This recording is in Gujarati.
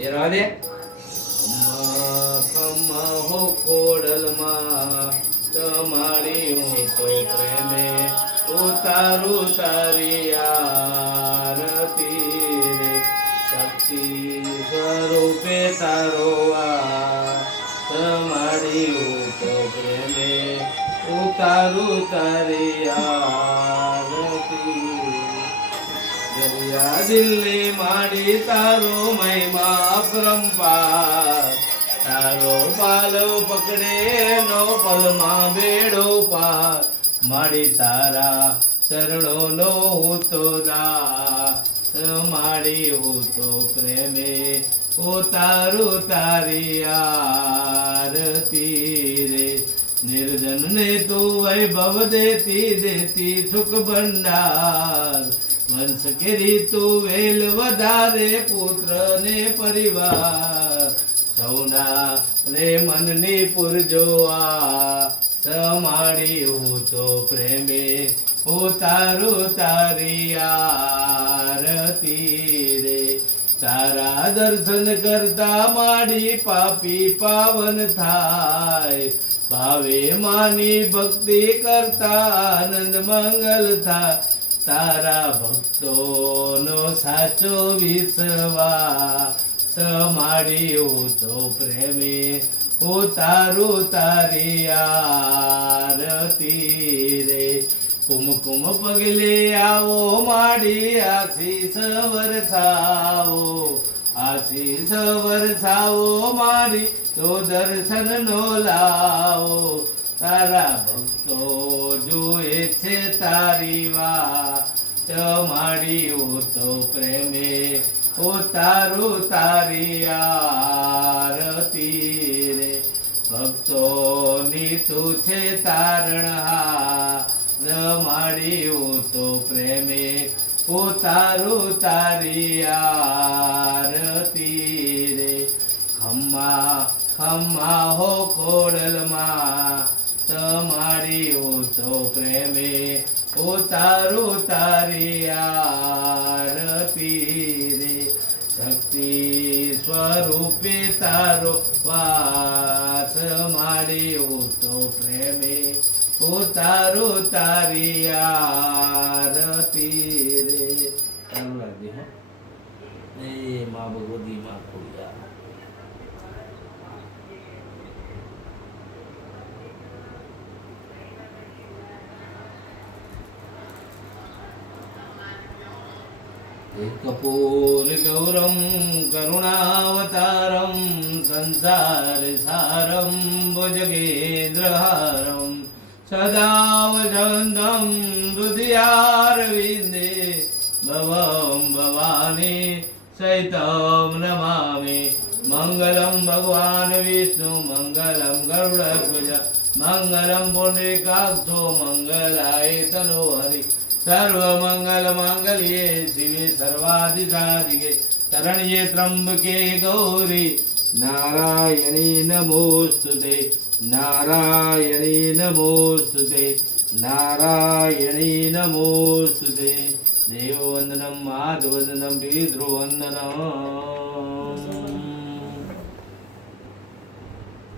એ રહે દે. ખમ્મા ખમ્મા હો ખોડલમાં તમારી હું તો પ્રેમે ઉતારું તારી આરતી રે. શક્તિ સ્વરૂપે તારો તમારી હું તો પ્રેમે ઉતારું તારી આરતી. દરિયા દિલ્હી માડી તારો મહિમા અપરંપાર. તારો પાલવ પકડે નો પલમાં બેડો પાર. માડી તારા ચરણો નો હું તો દાસ. માડી હું તો પ્રેમે ઉતારું તારી આરતી રે. નિર્જન ને તું વૈભવ દેતી દેતી સુખ ભંડાર. વંશ કેરી તું વેલ વધારે પુત્ર ને પરિવાર. સૌના રે મનની પુરજો સમાડી હું તો પ્રેમે ઉતારું તારી આરતી રે. તારા દર્શન કરતા માડી પાપી પાવન થાય. ભાવે માની ભક્તિ કરતા આનંદ મંગલ થાય. તારા ભક્તોનો સાચો વિશ્વાસ માડી હું તો પ્રેમે ઉતારું તારી આરતી રે. કુમકુમ પગલે આવો માડી આશીષ વરસાવો. આશીષ વરસાવો માડી તો દર્શન નો લાવો. તારા ભક્તો જોએ છે તારી વાત માડી હું તો પ્રેમે ઉતારું તારી આરતી રે. ભક્તોની તું છે તારણહાર માડી હું તો પ્રેમે ઉતારું તારી આરતી રે. ખમ્મા ખમ્મા હો ખોડલમાં તમારી હું તો પ્રેમે ઉતારું તારી આરતી રે. શક્તિ સ્વરૂપે તારો વાસ માડી હું તો પ્રેમે ઉતારું તારી આરતી રે. ચાલુ રાખજે હે. એ માં ભગવતી માં ખોડિયાર. કપૂર ગૌરમ કરુણાવતારમ સંસાર સારમ ભુજગેન્દ્રહારમ સદા વસંતમ હૃદયારવિંદે ભવમ ભવાની સહિતમ નમામિ. મંગલમ ભગવાન વિષ્ણુ મંગલમ ગરુડધ્વજ મંગલમ પુંડરીકાક્ષો મંગલાય તનોહરિ. सर्वमंगल मांगल्ये शिवे सर्वाधिसाधिके शरण्ये त्र्यंबके गौरी नारायणी नमोस्तुते. नारायणी नमोस्तुते. नारायणी नमोस्तुते. देववंदनम माधववंदनम पितृवंदनम.